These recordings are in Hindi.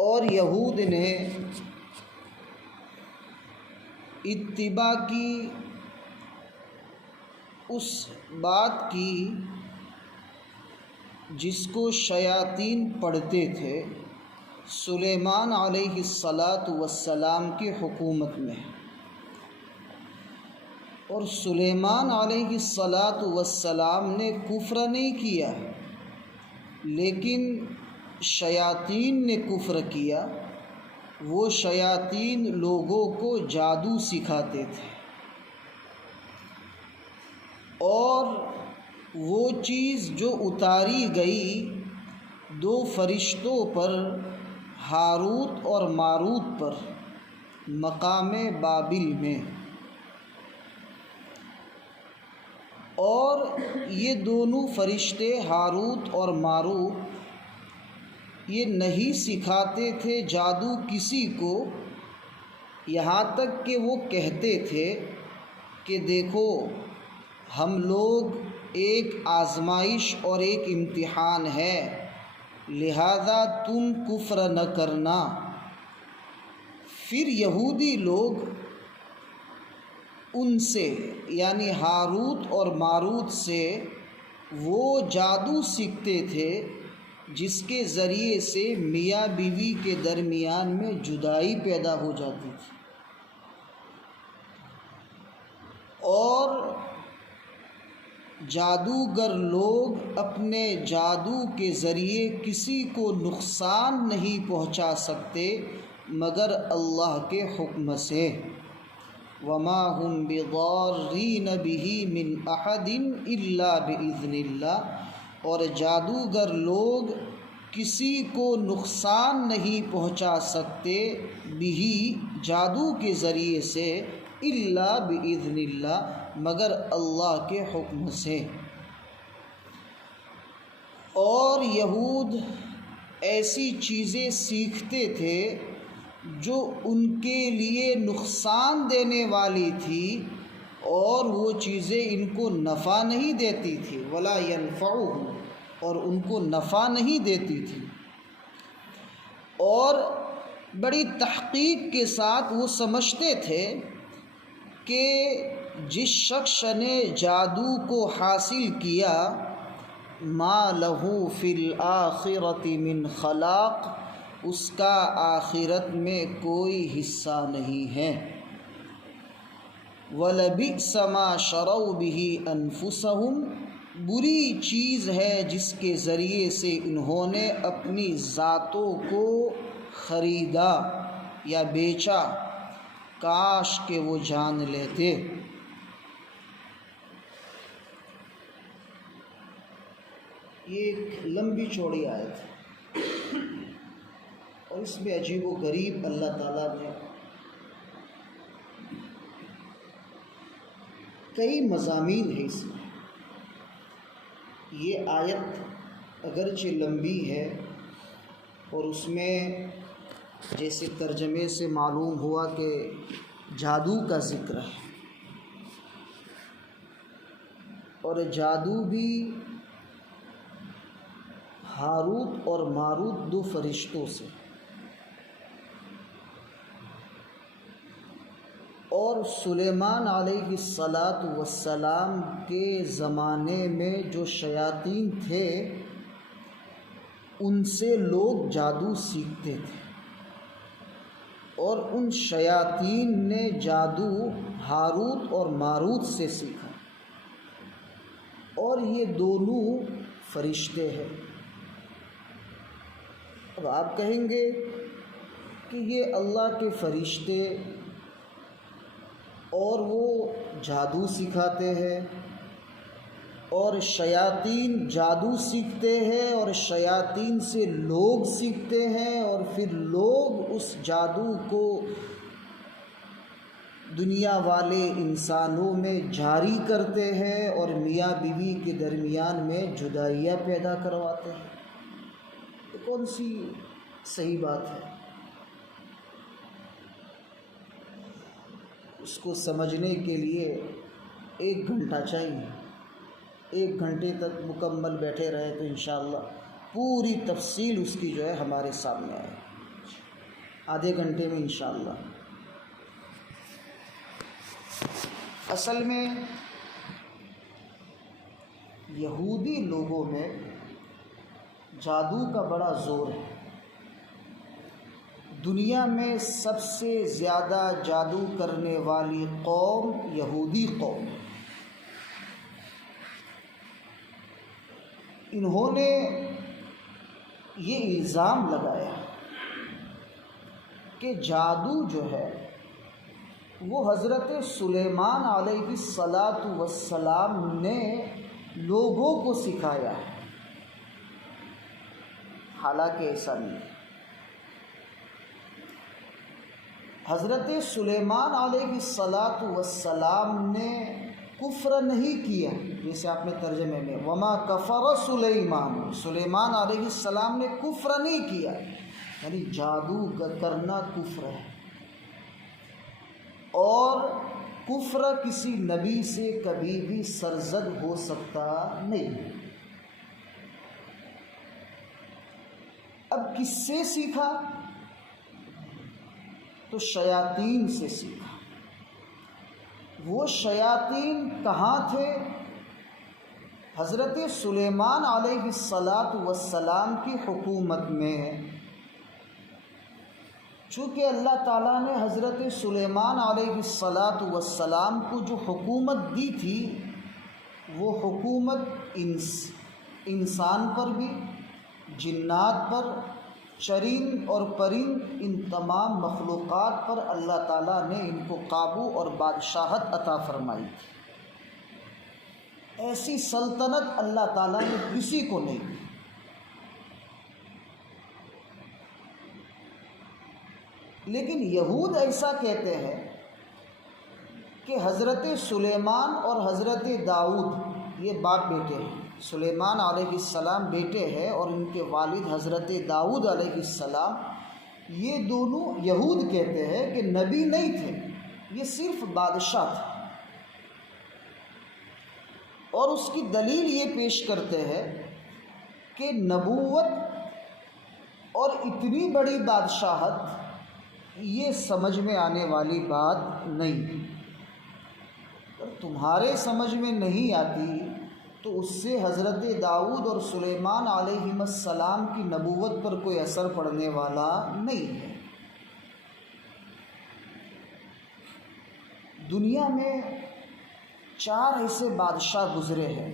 और यहूद ने इत्तिबा की उस बात की जिसको शयातीन पढ़ते थे सुलेमान अलैहिस्सलातु वस्सलाम की हुकूमत में। और सुलेमान अलैहिस्सलातु वस्सलाम ने कुफ्र नहीं किया, लेकिन शयातीन ने कुफ्र किया। वो शयातीन लोगों को जादू सिखाते थे और वो चीज़ जो उतारी गई दो फरिश्तों पर, हारूत और मारूत पर, मकामे बाबिल में, और ये दोनों फरिश्ते हारूत और मारूत ये नहीं सिखाते थे जादू किसी को। यहाँ तक कि वो कहते थे कि देखो, हम लोग एक आजमाइश और एक इम्तिहान है, लिहाजा तुम कुफ्र न करना। फिर यहूदी लोग उनसे यानी हारूत और मारूत से वो जादू सीखते थे जिसके ज़रिए से मियाँ बीवी के दरमियान में जुदाई पैदा हो जाती थी। और जादूगर लोग अपने जादू के ज़रिए किसी को नुकसान नहीं पहुंचा सकते मगर अल्लाह के हुक्म से। वमा हुम बिदार्रीन बिही मिन अहदिन इल्ला बिइज़्निल्लाह। और जादूगर लोग किसी को नुकसान नहीं पहुंचा सकते बिही जादू के ज़रिए से, इल्ला बिइज़्निल्लाह मगर अल्लाह के हुक्म से। और यहूद ऐसी चीज़ें सीखते थे जो उनके लिए नुकसान देने वाली थी और वो चीज़ें इनको नफ़ा नहीं देती थी, वला यनफ़उहु, और उनको नफ़ा नहीं देती थी। और बड़ी तहक़ीक़ के साथ वो समझते थे कि जिस शख्स ने जादू को हासिल किया, मा लहू फ़िल आखिरति मिन खलाक़, उसका आखिरत में कोई हिस्सा नहीं है। वलबिअस मा शरऊ बिही अनफुसहुम, बुरी चीज़ है जिसके ज़रिए से इन्होंने अपनी ज़ातों को ख़रीदा या बेचा, काश के वो जान लेते। ये एक लंबी चौड़ी आयत है और इसमें अजीब व गरीब अल्लाह ताला ने कई मज़ामीन है इसमें। ये आयत अगरचे लंबी है और उसमें जैसे तर्जमे से मालूम हुआ कि जादू का ज़िक्र है और जादू भी हारूत और मारूत दो फरिश्तों से, और सुलेमान अलैहिस्सलातु वस्सलाम के ज़माने में जो शयातीन थे उनसे लोग जादू सीखते थे, और उन शयातीन ने जादू हारूत और मारूत से सीखा, और ये दोनों फरिश्ते हैं। अब आप कहेंगे कि ये अल्लाह के फरिश्ते और वो जादू सिखाते हैं, और शयातीन जादू सीखते हैं, और शयातीन से लोग सीखते हैं, और फिर लोग उस जादू को दुनिया वाले इंसानों में जारी करते हैं और मियाँ बीवी के दरमियान में जुदाइयाँ पैदा करवाते हैं। तो कौन सी सही बात है? उसको समझने के लिए 1 घंटा चाहिए। 1 घंटे तक मुकम्मल बैठे रहे तो इंशाअल्लाह पूरी तफसील उसकी जो है हमारे सामने आए, आधे घंटे में इंशाअल्लाह। असल में यहूदी लोगों में जादू का बड़ा ज़ोर है। दुनिया में सबसे ज़्यादा जादू करने वाली कौम यहूदी कौम है। इन्होंने ये इल्ज़ाम लगाया कि जादू जो है वो हज़रत सुलेमान अलैहिस्सलातु वस्सलाम ने लोगों को सिखाया है। हालांकि ऐसा नहीं। हज़रत सुलेमान अलैहिस्सलातु वस्सलाम ने कुफ्र नहीं किया, जैसे आपने तर्जमे में वमा कफ़र सुलेमान, सुलेमान अलैहिस्सलाम ने कुफ्र नहीं किया, यानी जादू करना कुफ्र है। और कुफ्र किसी नबी से कभी भी सरजद हो सकता नहीं। अब किससे सीखा? तो शयातीन से सीखा। वो शयातीन कहाँ थे? हज़रत सुलेमान अलैहिस्सलातु वस्सलाम की हुकूमत में। चूँकि अल्लाह ताला ने हज़रत सुलेमान अलैहिस्सलातु वस्सलाम को जो हुकूमत दी थी वो हुकूमत इंसान पर भी, जिन्नात पर, चरिंद और परिंद, इन तमाम मखलूक़ात पर अल्लाह ताला ने इनको काबू और बादशाहत अता फरमाई थी। ऐसी सल्तनत अल्लाह ताला ने किसी को नहीं दी। लेकिन यहूद ऐसा कहते हैं कि हज़रत सुलेमान और हज़रत दाऊद ये बाप बेटे हैं। सुलेमान अलैहिस्सलाम बेटे हैं और इनके वालिद हज़रत दाऊद अलैहिस्सलाम, ये दोनों यहूद कहते हैं कि नबी नहीं थे, ये सिर्फ बादशाह थे। और उसकी दलील ये पेश करते हैं कि नबूवत और इतनी बड़ी बादशाहत ये समझ में आने वाली बात नहीं। और तुम्हारे समझ में नहीं आती तो उससे हज़रत दाऊद और सुलेमान अलैहिस्सलाम की नबूवत पर कोई असर पड़ने वाला नहीं है। दुनिया में 4 ऐसे बादशाह गुज़रे हैं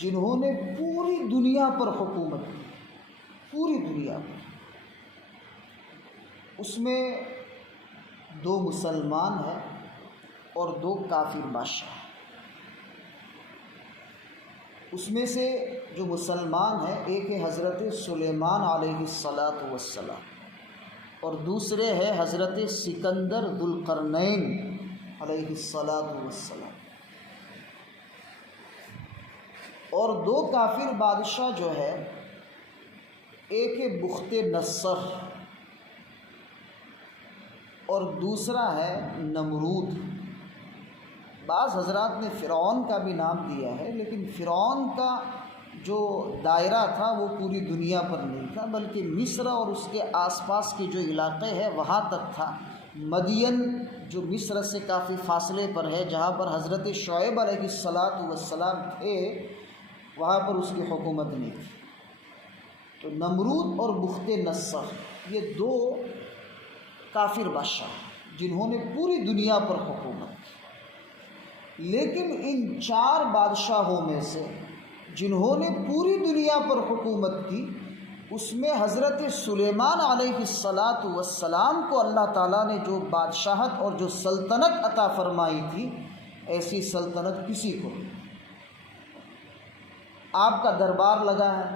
जिन्होंने पूरी दुनिया पर हुकूमत की, पूरी दुनिया पर। उसमें 2 मुसलमान हैं और 2 काफिर बादशाह। उसमें से जो मुसलमान है, एक है हज़रत सुलेमान अलैहिस्सलातु वस्सलाम और दूसरे है हज़रत सिकंदर दुलकरनैन अलैहिस्सलातु वस्सलाम। और 2 काफिर बादशाह जो है, एक है बुख्ते नस्सर और दूसरा है नमरूद। बाज़ हज़रात ने फ़िरौन का भी नाम दिया है, लेकिन फ़िरौन का जो दायरा था वो पूरी दुनिया पर नहीं था, बल्कि मिस्र और उसके आसपास के जो इलाके हैं वहाँ तक था। मदियन जो मिस्र से काफ़ी फासले पर है, जहाँ पर हज़रत शुएब अलैहिस्सलातु वस्सलाम थे, वहाँ पर उसकी हुकूमत नहीं थी। तो नमरूद और बुख्ते नस्सर ये दो काफिर बादशाह जिन्होंने पूरी दुनिया पर हुकूमत की। लेकिन इन 4 बादशाहों में से जिन्होंने पूरी दुनिया पर हुकूमत की, उसमें हज़रत सुलेमान अलैहिस्सलातु वस्सलाम को अल्लाह ताला ने जो बादशाहत और जो सल्तनत अता फरमाई थी, ऐसी सल्तनत किसी को नहीं। आपका दरबार लगा है,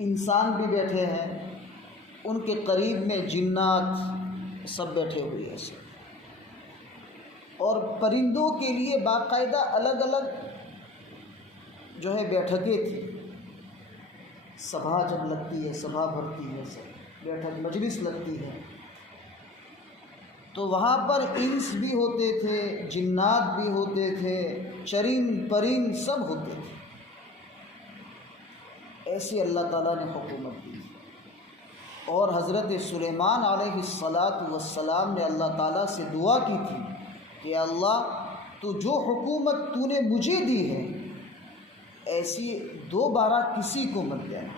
इंसान भी बैठे हैं, उनके करीब में जिन्नात सब बैठे हुए हैं सब, और परिंदों के लिए बाकायदा अलग अलग जो है बैठकें थी। सभा जब लगती है, सभा भरती है, सब बैठक मजलिस लगती है, तो वहाँ पर इंस भी होते थे, जिन्नात भी होते थे, चरिंद परिंद सब होते थे। ऐसी अल्लाह ताला ने हुकूमत दी। और हज़रत सुलेमान अलैहिस्सलातु वस्सलाम ने अल्लाह ताला से दुआ की थी कि अल्लाह, तो जो हुकूमत तूने मुझे दी है, ऐसी दोबारा किसी को मत देना।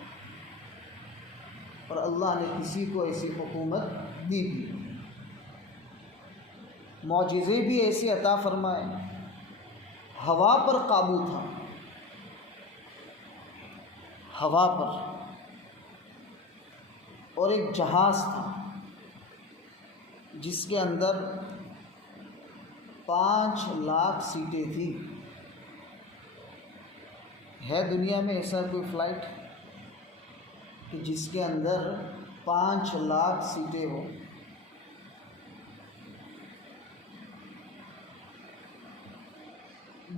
और अल्लाह ने किसी को ऐसी हुकूमत दी भी, मौजिज़े भी ऐसे अता फरमाए। हवा पर काबू था, हवा पर, और एक जहाज़ था जिसके अंदर 5 लाख सीटें थी। है दुनिया में ऐसा कोई फ़्लाइट कि जिसके अंदर 5 लाख सीटें हो?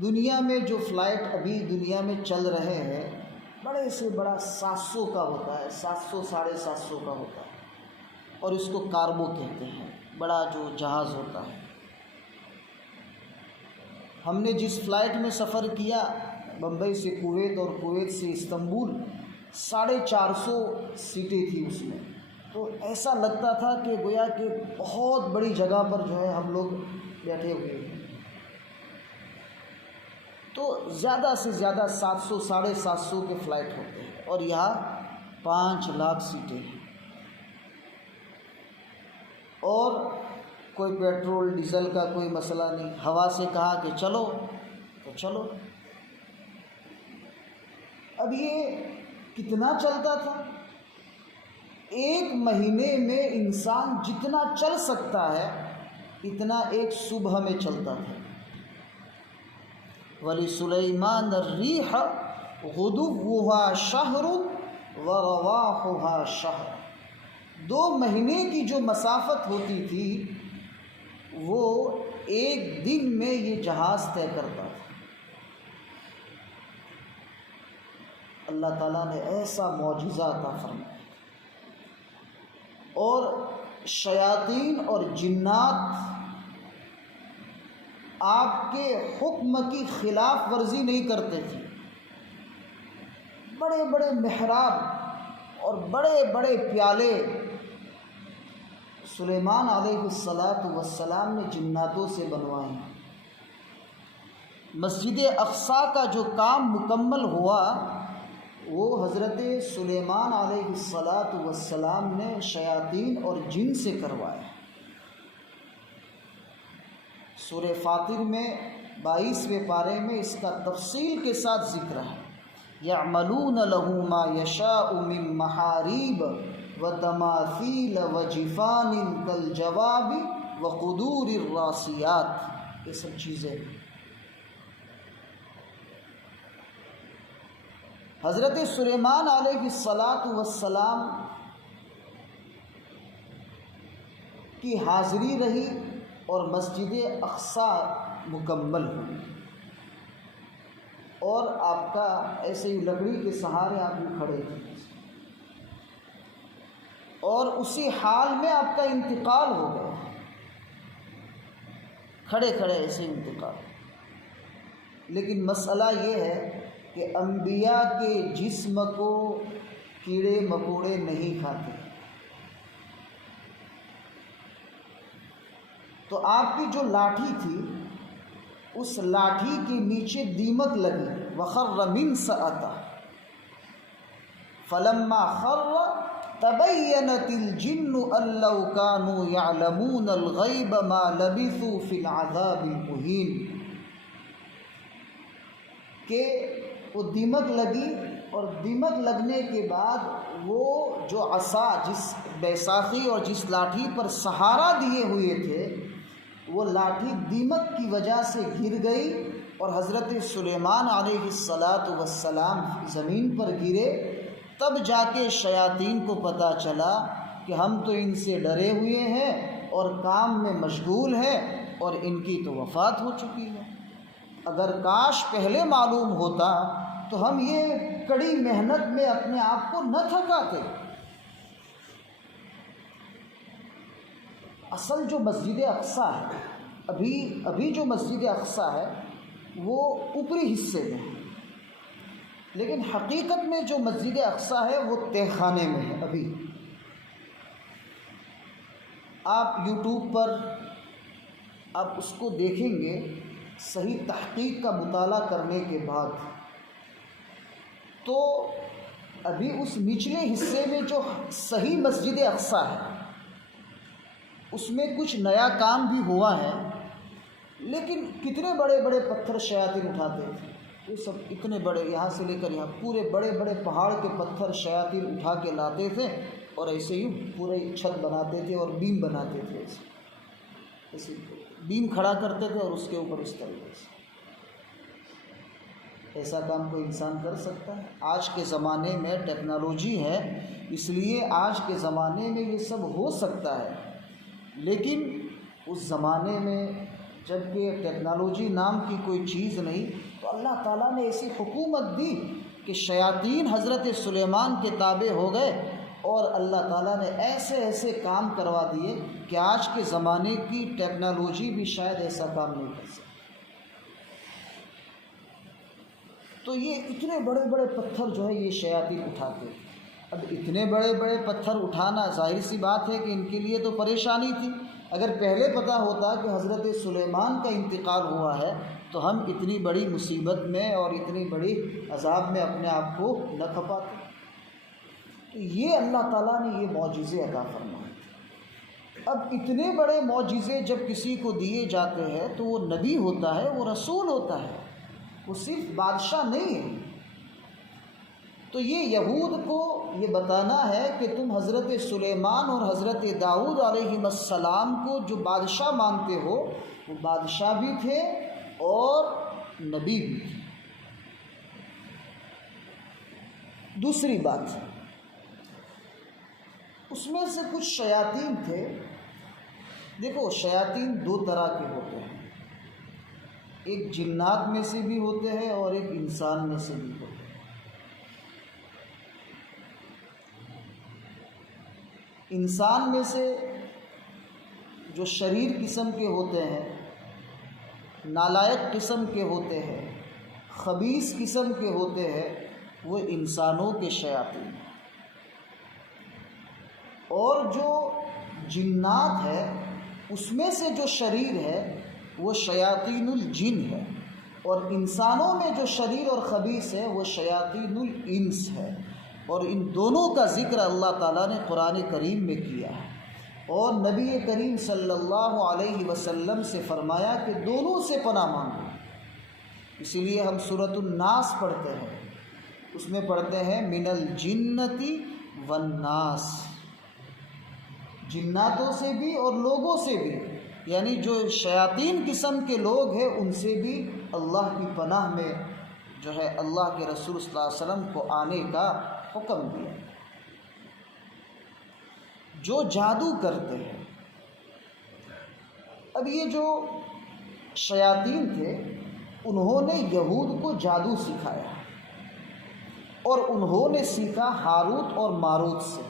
दुनिया में जो फ़्लाइट अभी दुनिया में चल रहे हैं, बड़े से बड़ा 700 का होता है, 700 साढ़े 700 का होता है, और इसको कार्गो कहते हैं, बड़ा जो जहाज़ होता है। हमने जिस फ़्लाइट में सफ़र किया, बम्बई से कुवैत और कुवैत से इस्तांबुल, 450 सीटें थी उसमें। तो ऐसा लगता था कि गोया कि बहुत बड़ी जगह पर जो है हम लोग बैठे हुए हैं। तो ज़्यादा से ज़्यादा 700 साढ़े 700 के फ़्लाइट होते हैं, और यहाँ 5 लाख सीटें हैं। और कोई पेट्रोल डीजल का कोई मसला नहीं, हवा से कहा कि चलो तो चलो। अब ये कितना चलता था? 1 महीने में इंसान जितना चल सकता है, इतना एक सुबह में चलता था। वली सुलेमान अर्रीह गुदुव्वुहा शहरुन व रवाहुहा शहर। 2 महीने की जो मसाफत होती थी, वो 1 दिन में ये जहाज़ तय करता था। अल्लाह ताला ने ऐसा मौजिज़ा अता फरमाया। और शयातीन और जिन्नात आपके हुक्म की खिलाफ वर्जी नहीं करते थे। बड़े बड़े मेहराब और बड़े बड़े प्याले सुलेमान अलैहिस्सलातु वस्सलाम ने जिन्नातों से बनवाए। मस्जिद अक़सा का जो काम मुकम्मल हुआ, वो हज़रत सुलेमान अलैहिस्सलातु वस्सलाम ने शयातीन और जिन से करवाया। सूरह फातिर में 22वें पारे में इसका तफसील के साथ ज़िक्र है। यअमलून लहू मा यशाउ मिन महारीब व तमासील व जिफानिन कल जवाबी व क़ुदूरिर रासियात, ये सब चीज़ें। हज़रत सुलेमान अलैहिस्सलातु वस्सलाम की हाज़िरी रही और मस्जिद अक़सा मुकम्मल हुई। और आपका ऐसे ही लकड़ी के सहारे आप खड़े थे, और उसी हाल में आपका इंतकाल हो गया, खड़े खड़े ऐसे इंतकाल। लेकिन मसला ये है कि अंबिया के जिस्म को कीड़े मकोड़े नहीं खाते। तो आपकी जो लाठी थी, उस लाठी के नीचे दीमक लगी। वखर्र मिन सअता फलम्मा खर्र तबय्यनतिल जिन्नु अल्लौ कानू यअलमूनल गैब मा लबिथू फिल अज़ाबिल मुहीन। के वो दीमक लगी और दीमक लगने के बाद वो जो असा, जिस बैसाखी और जिस लाठी पर सहारा दिए हुए थे, वो लाठी दीमक की वजह से गिर गई और हज़रत सुलेमान अलैहिस्सलातु वस्सलाम ज़मीन पर गिरे। तब जाके शयातीन को पता चला कि हम तो इनसे डरे हुए हैं और काम में मशगूल हैं और इनकी तो वफ़ात हो चुकी है। अगर काश पहले मालूम होता तो हम ये कड़ी मेहनत में अपने आप को न थकाते। असल जो मस्जिद अक्सा है, अभी जो मस्जिद अक्सा है वो ऊपरी हिस्से में है, लेकिन हकीकत में जो मस्जिद अक्सा है वो तहखाने में है। अभी आप यूट्यूब पर आप उसको देखेंगे सही तहकीक का मुताला करने के बाद, तो अभी उस निचले हिस्से में जो सही मस्जिद अक्सा है उसमें कुछ नया काम भी हुआ है। लेकिन कितने बड़े बड़े पत्थर शयातीन उठाते थे, ये सब इतने बड़े, यहाँ से लेकर यहाँ पूरे बड़े बड़े पहाड़ के पत्थर शयातीन उठा के लाते थे और ऐसे ही पूरे छत बनाते थे और बीम बनाते थे। ऐसे बीम खड़ा करते थे और उसके ऊपर इस तरीके से। ऐसा काम कोई इंसान कर सकता है? आज के ज़माने में टेक्नोलॉजी है, इसलिए आज के ज़माने में ये सब हो सकता है। लेकिन उस ज़माने में जबकि टेक्नोलॉजी नाम की कोई चीज़ नहीं, तो अल्लाह ताला ने ऐसी हुकूमत दी कि शयातीन हज़रत सुलेमान के ताबे हो गए और अल्लाह ताला ने ऐसे ऐसे काम करवा दिए कि आज के ज़माने की टेक्नोलॉजी भी शायद ऐसा काम नहीं कर सकती। तो ये इतने बड़े बड़े पत्थर जो है ये शयातीन उठाते। अब इतने बड़े बड़े पत्थर उठाना जाहिर सी बात है कि इनके लिए तो परेशानी थी। अगर पहले पता होता कि हज़रत सुलेमान का इंतकाल हुआ है तो हम इतनी बड़ी मुसीबत में और इतनी बड़ी अज़ाब में अपने आप को न खपाते। तो ये अल्लाह ताला ने ये मौजिज़े अता फरमाए। अब इतने बड़े मौजिज़े जब किसी को दिए जाते हैं तो वो नबी होता है, वो रसूल होता है, वो सिर्फ बादशाह नहीं है। तो ये यहूद को ये बताना है कि तुम हज़रत सुलेमान और हज़रत दाऊद अलैहिस्सलाम को जो बादशाह मानते हो, वो बादशाह भी थे और नबी भी थे। दूसरी बात, उसमें से कुछ शयातीन थे। देखो, शयातीन दो तरह के होते हैं, एक जिन्नात में से भी होते हैं और एक इंसान में से भी होते हैं। इंसान में से जो शरीर किस्म के होते हैं, नालायक किस्म के होते हैं, खबीस किस्म के होते हैं, वो इंसानों के शयातीन। और जो जिन्नात है उसमें से जो शरीर है वो शयातीनुल जिन है, और इंसानों में जो शरीर और खबीस है वो शयातीनुल इंस है। और इन दोनों का ज़िक्र अल्लाह ताला ने कुरान करीम में किया है और नबी करीम सल्लल्लाहु अलैहि वसल्लम से फरमाया कि दोनों से पनाह मांगो। इसीलिए हम सूरतुन नास पढ़ते हैं, उसमें पढ़ते हैं मिनल जिन्नति वन्नास, जिन्नातों से भी और लोगों से भी, यानी जो शयातीन किस्म के लोग हैं उनसे भी अल्लाह की पनाह में जो है अल्लाह के रसूल सल्लल्लाहु अलैहि वसल्लम को आने का हुक्म दिया। जो जादू करते हैं, अब ये जो शयातीन थे उन्होंने यहूद को जादू सिखाया और उन्होंने सीखा हारूत और मारूत से।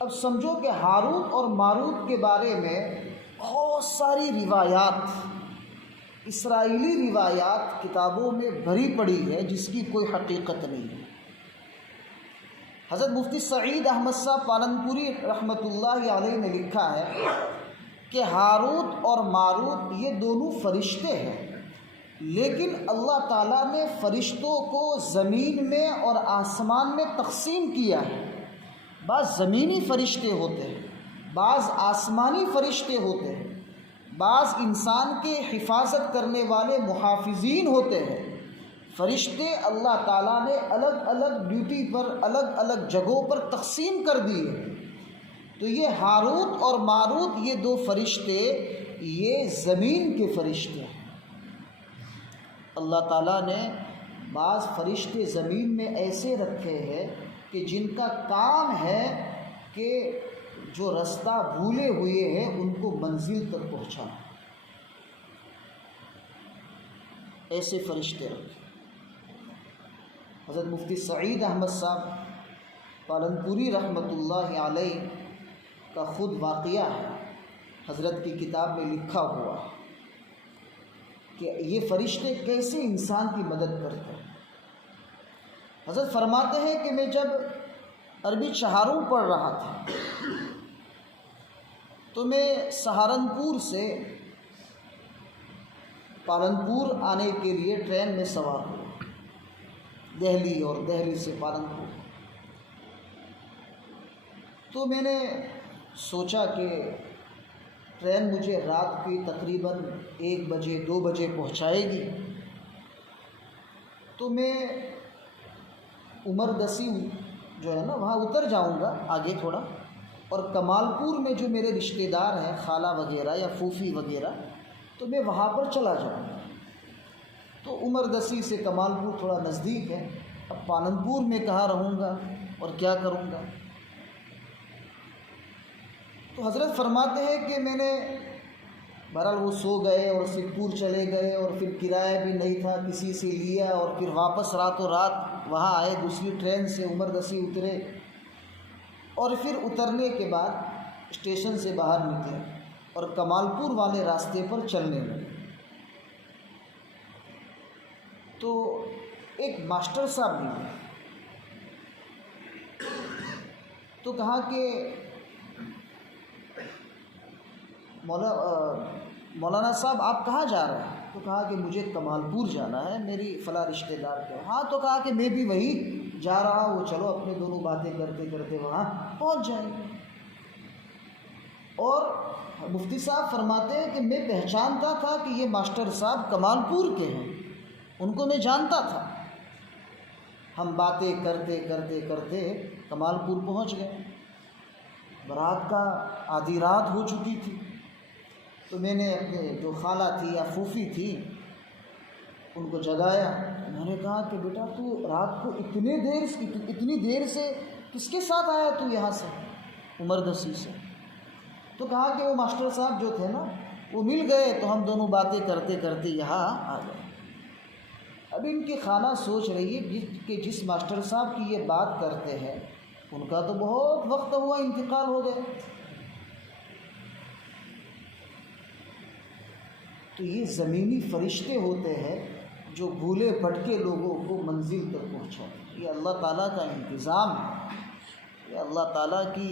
अब समझो कि हारूत और मारूत के बारे में बहुत सारी रिवायात इसराइली रिवायात किताबों में भरी पड़ी है जिसकी कोई हकीकत नहीं है। हज़रत मुफ्ती सईद अहमद साहब पालनपुरी रहमतुल्लाहि अलैह ने लिखा है कि हारूत और मारूत ये दोनों फरिश्ते हैं, लेकिन अल्लाह ताला ने फरिश्तों को ज़मीन में और आसमान में तकसीम किया है। बाज़ ज़मीनी फ़रिश्ते होते हैं, बाज़ आसमानी फ़रिश्ते होते हैं, बाज़ इंसान के हिफाजत करने वाले मुहाफ़िज़ीन होते हैं। फ़रिश्ते अल्लाह ताला ने अलग अलग ड्यूटी पर, अलग अलग जगहों पर तकसीम कर दिए। तो ये हारूत और मारूत ये दो फरिश्ते ये ज़मीन के फ़रिश्ते हैं। अल्लाह ताला ने बाज़ फ़रिश्ते ज़मीन में ऐसे रखे हैं कि जिनका काम है कि जो रास्ता भूले हुए हैं उनको मंजिल तक पहुँचाना। ऐसे फ़रिश्ते रखे। हज़रत मुफ्ती सईद अहमद साहब पालनपुरी रहमतुल्लाहि अलैह का ख़ुद वाक़या है, हज़रत की किताब में लिखा हुआ कि ये फ़रिश्ते कैसे इंसान की मदद करते हैं। हज़रत फरमाते हैं कि मैं जब अरबी चहारों पढ़ रहा था तो मैं सहारनपुर से पालनपुर आने के लिए ट्रेन में सवार हुआ, दिल्ली और दिल्ली से पालनपुर। तो मैंने सोचा कि ट्रेन मुझे रात की तकरीबन 1 बजे 2 बजे पहुंचाएगी, तो मैं उमर दसी जो है ना वहाँ उतर जाऊँगा आगे थोड़ा, और कमालपुर में जो मेरे रिश्तेदार हैं खाला वगैरह या फूफी वगैरह, तो मैं वहाँ पर चला जाऊँगा। तो उमर दसी से कमालपुर थोड़ा नज़दीक है। अब पालनपुर में कहाँ रहूँगा और क्या करूँगा। तो हज़रत फरमाते हैं कि मैंने बहरहाल वो सो गए और सिद्धपुर चले गए, और फिर किराया भी नहीं था, किसी से लिया, और फिर वापस रातों रात वहाँ आए, दूसरी ट्रेन से उमर दसी उतरे, और फिर उतरने के बाद स्टेशन से बाहर निकले और कमालपुर वाले रास्ते पर चलने लगे। तो एक मास्टर साहब मिले, तो कहा कि मौलाना साहब आप कहाँ जा रहे हैं। तो कहा कि मुझे कमालपुर जाना है, मेरी फ़ला रिश्तेदार के। हाँ, तो कहा कि मैं भी वही जा रहा हूँ, चलो अपने दोनों बातें करते करते वहाँ पहुँच जाएंगे। और मुफ्ती साहब फरमाते हैं कि मैं पहचानता था कि ये मास्टर साहब कमालपुर के हैं, उनको मैं जानता था। हम बातें करते करते करते कमालपुर पहुँच गए। बारात का आधी रात हो चुकी थी। तो मैंने अपने जो खाला थी या फूफी थी उनको जगाया। मैंने कहा कि बेटा तू रात को इतनी देर से किसके साथ आया तू यहाँ से, उमर दसी से। तो कहा कि वो मास्टर साहब जो थे ना वो मिल गए, तो हम दोनों बातें करते करते यहाँ आ गए। अब इनकी खाला सोच रही है कि जिस मास्टर साहब की ये बात करते हैं उनका तो बहुत वक्त हुआ, इंतकाल हो गए। तो ये ज़मीनी फ़रिश्ते होते हैं जो भूले भटके लोगों को मंजिल तक पहुँचाते। ये अल्लाह ताला का इंतज़ाम है, ये अल्लाह ताला की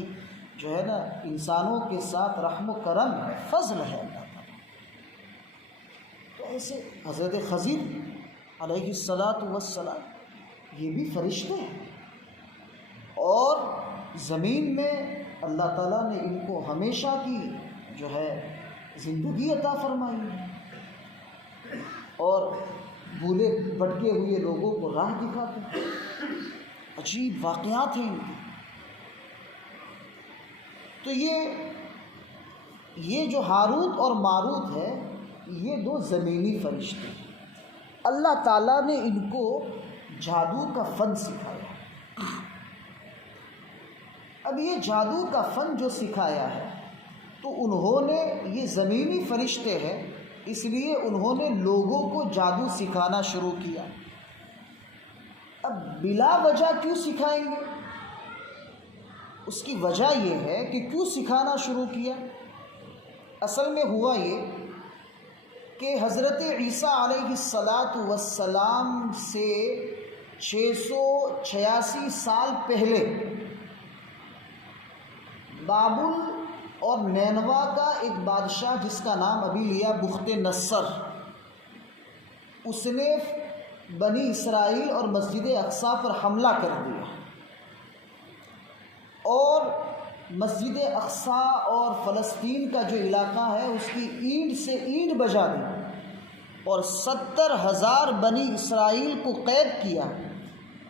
जो है ना इंसानों के साथ रहम करम है, फ़ज़ल है अल्लाह ताला। तो ऐसे हज़रत ख़ज़ीर अलैहिस्सलातु वस्सलाम ये भी फ़रिश्ते हैं, और ज़मीन में अल्लाह ताला ने इनको हमेशा की जो है ज़िंदगी अता फरमाई है, और भूले भटके हुए लोगों को राह दिखाते हैं। अजीब वाक़यात हैं इनके। तो ये जो हारूत और मारूत है ये दो ज़मीनी फ़रिश्ते हैं। अल्लाह ताला ने इनको जादू का फ़न सिखाया। अब ये जादू का फ़न जो सिखाया है तो उन्होंने, ये ज़मीनी फ़रिश्ते हैं इसलिए उन्होंने लोगों को जादू सिखाना शुरू किया। अब बिला वजह क्यों सिखाएंगे, उसकी वजह ये है कि क्यों सिखाना शुरू किया। असल में हुआ ये कि हज़रत ईसा अलैहिस्सलातु वस्सलाम से 686 साल पहले बाबुल और नैनवा का एक बादशाह जिसका नाम अभी लिया बुख्त नस्सर, उसने बनी इसराइल और मस्जिद अक्सा पर हमला कर दिया और मस्जिद अक्सा और फ़लस्तीन का जो इलाका है उसकी ईंट से ईंट बजा दी और 70,000 बनी इसराइल को कैद किया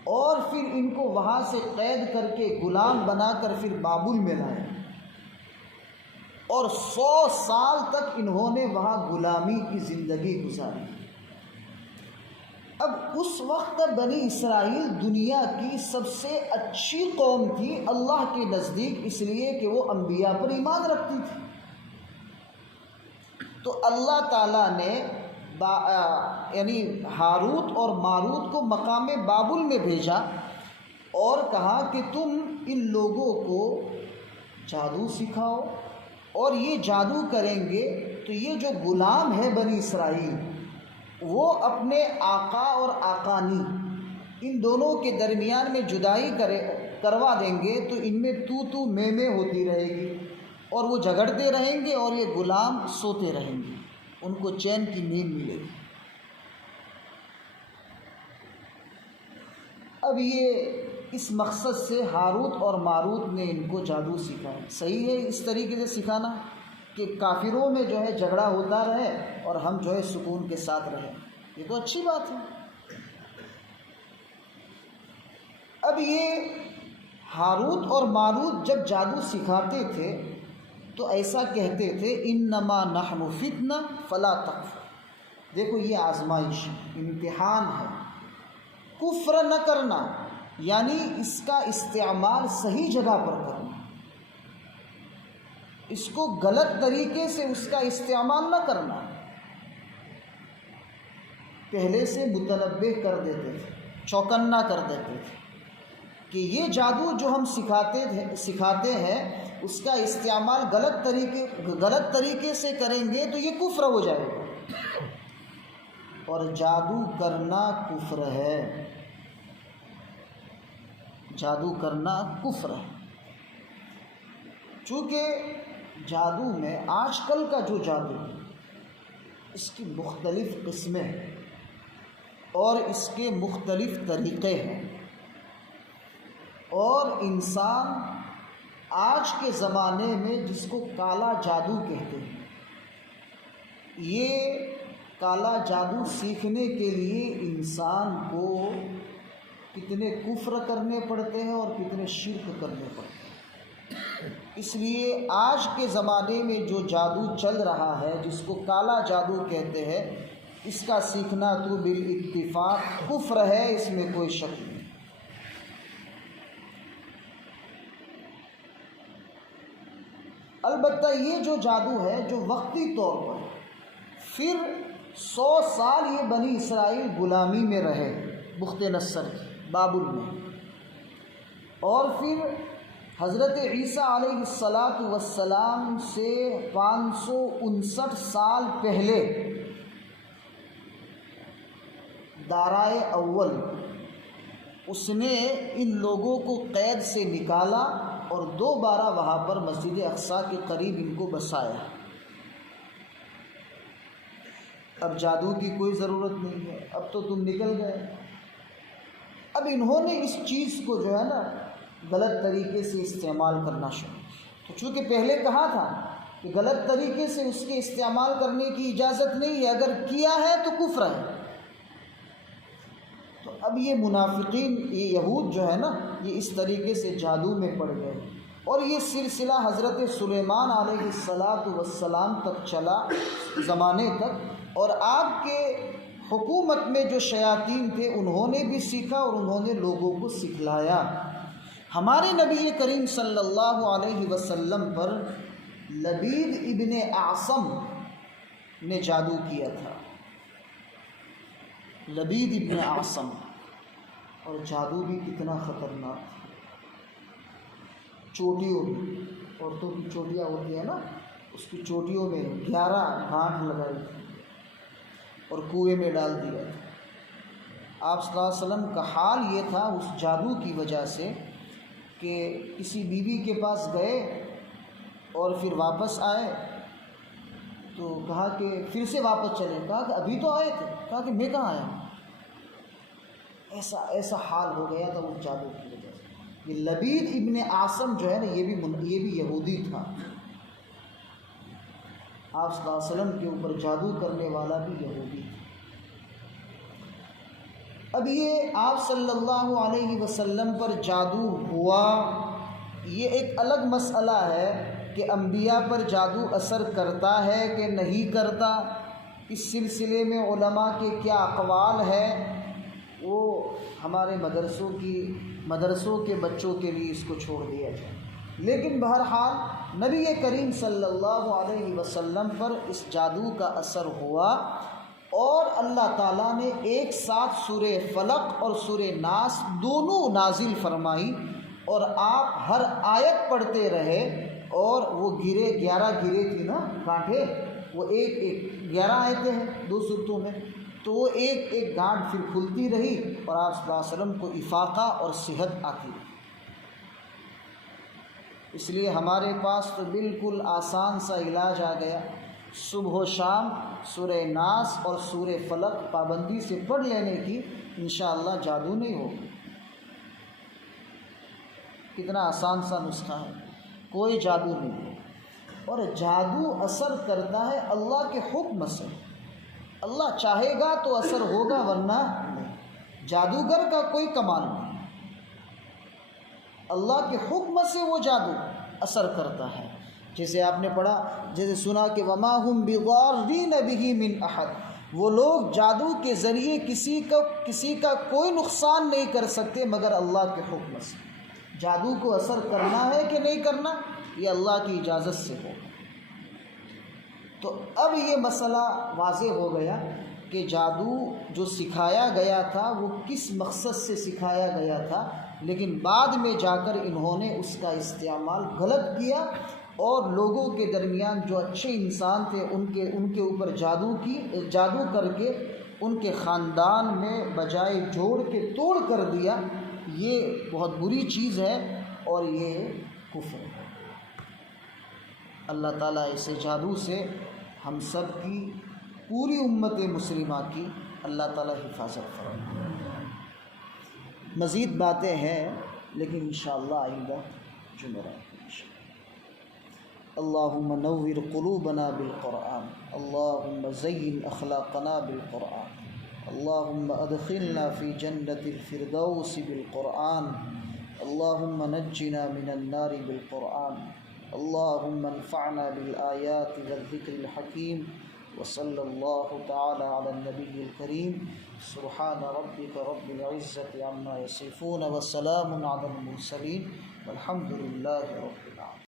और फिर इनको वहाँ से कैद करके ग़ुलाम बनाकर फिर बाबुल में लाए और 100 साल तक इन्होंने वहाँ ग़ुलामी की ज़िंदगी गुजारी। अब उस वक्त बनी इसराइल दुनिया की सबसे अच्छी कौम थी अल्लाह के नज़दीक, इसलिए कि वो अंबिया पर ईमान रखती थी। तो अल्लाह ताला ने यानी हारूत और मारूत को मकाम बाबुल में भेजा और कहा कि तुम इन लोगों को जादू सिखाओ और ये जादू करेंगे तो ये जो ग़ुलाम है बनी इसराइल वो अपने आका और आकानी इन दोनों के दरमियान में जुदाई करवा देंगे, तो इनमें तू मैं होती रहेगी और वो झगड़ते रहेंगे और ये ग़ुलाम सोते रहेंगे, उनको चैन की नींद मिलेगी। अब ये इस मकसद से हारूत और मारूत ने इनको जादू सिखाया। सही है इस तरीके से सिखाना कि काफिरों में जो है झगड़ा होता रहे और हम जो है सुकून के साथ रहें, ये तो अच्छी बात है। अब ये हारूत और मारूत जब जादू सिखाते थे तो ऐसा कहते थे, इन्नमा नहनु फितना फला तकफुर। देखो ये आजमाइश इम्तिहान है, कुफ्र न करना यानी इसका इस्तेमाल सही जगह पर करना, इसको गलत तरीके से उसका इस्तेमाल न करना। पहले से मुतनब्बे कर देते थे, चौकन्ना कर देते थे कि ये जादू जो हम सिखाते हैं उसका इस्तेमाल गलत तरीके से करेंगे तो ये कुफ्र हो जाएगा और जादू करना कुफ्र है, जादू करना कुफ्र है। चूँकि जादू में आजकल का जो जादू है इसकी मुख्तलिफ़ किस्में हैं और इसके मुख्तलिफ़ तरीक़े हैं और इंसान आज के ज़माने में जिसको काला जादू कहते हैं, ये काला जादू सीखने के लिए इंसान को कितने कुफ्र करने पड़ते हैं और कितने शिर्क करने पड़ते हैं। इसलिए आज के ज़माने में जो जादू चल रहा है जिसको काला जादू कहते हैं, इसका सीखना तो बिल इत्तिफाक कुफ्र है, इसमें कोई शक नहीं। अलबत्ता ये जो जादू है जो वक्ती तौर पर, फिर 100 साल ये बनी इसराइल ग़ुलामी में रहे बुख्त नस्सर की बाबुल में, और फिर हज़रत ईसा अलैहिस्सलातु वस्सलाम से 559 साल पहले दाराए अव्वल उसने इन लोगों को कैद से निकाला और दोबारा वहाँ पर मस्जिद अक्सा के करीब इनको बसाया। अब जादू की कोई ज़रूरत नहीं है, अब तो तुम निकल गए। अब इन्होंने इस चीज़ को जो है ना गलत तरीके से इस्तेमाल करना शुरू, तो चूँकि पहले कहा था कि गलत तरीके से उसके इस्तेमाल करने की इजाज़त नहीं है, अगर किया है तो कुफ्र है। तो अब ये मुनाफिकीन, ये यहूद जो है ना, ये इस तरीके से जादू में पड़ गए और ये सिलसिला हज़रत सुलेमान अलैहिस्सलातु वस्सलाम तक चला ज़माने तक, और आपके हुकूमत में जो शयातीन थे उन्होंने भी सीखा और उन्होंने लोगों को सिखलाया। हमारे नबी करीम सल्लल्लाहु अलैहि वसल्लम पर लबीद इब्ने आसम ने जादू किया था, लबीद इब्ने आसम, और जादू भी कितना ख़तरनाक था। चोटियों में, औरतों की चोटियाँ होती है ना, उसकी चोटियों में 11 गांठ लगाई थी और कुएं में डाल दिया। आप सल्लल्लाहु अलैहि वसल्लम का हाल ये था उस जादू की वजह से कि किसी बीवी के पास गए और फिर वापस आए तो कहा कि फिर से वापस चले, कहा कि अभी तो आए थे, कहा कि मैं कहाँ आया। ऐसा हाल हो गया था उस जादू की वजह से। ये लबीद इब्ने आसम जो है ना, ये भी यहूदी था। आप सल्लल्लाहु अलैहि वसल्लम के ऊपर जादू करने वाला भी यहूदी था। अब ये आप सल्लल्लाहु अलैहि वसल्लम पर जादू हुआ, ये एक अलग मसला है कि अम्बिया पर जादू असर करता है कि नहीं करता। इस सिलसिले में उलमा के क्या अक़वाल है, वो हमारे मदरसों के बच्चों के लिए इसको छोड़ दिया जाए। लेकिन बहरहाल नबी करीम सल्लल्लाहु अलैहि वसल्लम पर इस जादू का असर हुआ और अल्लाह ताला ने एक साथ सूरे फलक और सूरे नास दोनों नाजिल फरमाई और आप हर आयत पढ़ते रहे। और वो 11 गिरे थी ना गांठें, वो एक 11 आयतें हैं 2 सूरतों में, तो वो एक गांठ फिर खुलती रही और आप सल्लल्लाहु अलैहि वसल्लम को इफाक़ा और सेहत आती रही। इसलिए हमारे पास तो बिल्कुल आसान सा इलाज आ गया। सुबह शाम सूरे नास और सूरे फलक पाबंदी से पढ़ लेने की, इंशाअल्लाह जादू नहीं होगा। कितना आसान सा नुस्खा है, कोई जादू नहीं है। और जादू असर करता है अल्लाह के हुक्म से। अल्लाह चाहेगा तो असर होगा, वरना नहीं। जादूगर का कोई कमाल नहीं, अल्लाह के हुक्म से वो जादू असर करता है। जैसे आपने पढ़ा, जैसे सुना कि वमा हुम बिगारिन बिही मिन अहद, वो लोग जादू के ज़रिए किसी का कोई नुकसान नहीं कर सकते मगर अल्लाह के हुक्म से। जादू को असर करना है कि नहीं करना, ये अल्लाह की इजाज़त से हो। तो अब ये मसला वाज़ेह हो गया कि जादू जो सिखाया गया था वो किस मकसद से सिखाया गया था, लेकिन बाद में जाकर इन्होंने उसका इस्तेमाल गलत किया और लोगों के दरमियान जो अच्छे इंसान थे उनके ऊपर जादू करके उनके ख़ानदान में बजाय जोड़ के तोड़ कर दिया। ये बहुत बुरी चीज़ है और ये कुफ्र है। अल्लाह ताला ऐसे जादू से हम सब की, पूरी उम्मत मुस्लिमा की अल्लाह ताला हिफाजत फरमाए। मज़ीद बातें हैं लेकिन इंशाअल्लाह आइंदा जुमेरात। अल्लाहुम्मा नव्विर क़ुलूबना बिल क़ुरआन, अल्लाहुम्मा ज़य्यिन अख़लाक़ना बिल क़ुरआन, अल्लाहुम्मा अदख़िलना फ़ी जन्नतिल फ़िरदौस बिल क़ुरआन, अल्लाहुम्मा नज्जिना मिनन नारि बिल क़ुरआन, अल्लाहुम्मा अन्फ़अना बिल आयाति वज़्ज़िक्रिल हकीम। व सल्लल्लाहु तआला अला नबिय्यिल करीम। सुब्हान रब्बिका रब्बिल इज़्ज़ति अम्मा यसिफ़ून व सलामुन अलल मुरसलीन वल्हम्दुलिल्लाहि रब्बिल आलमीन।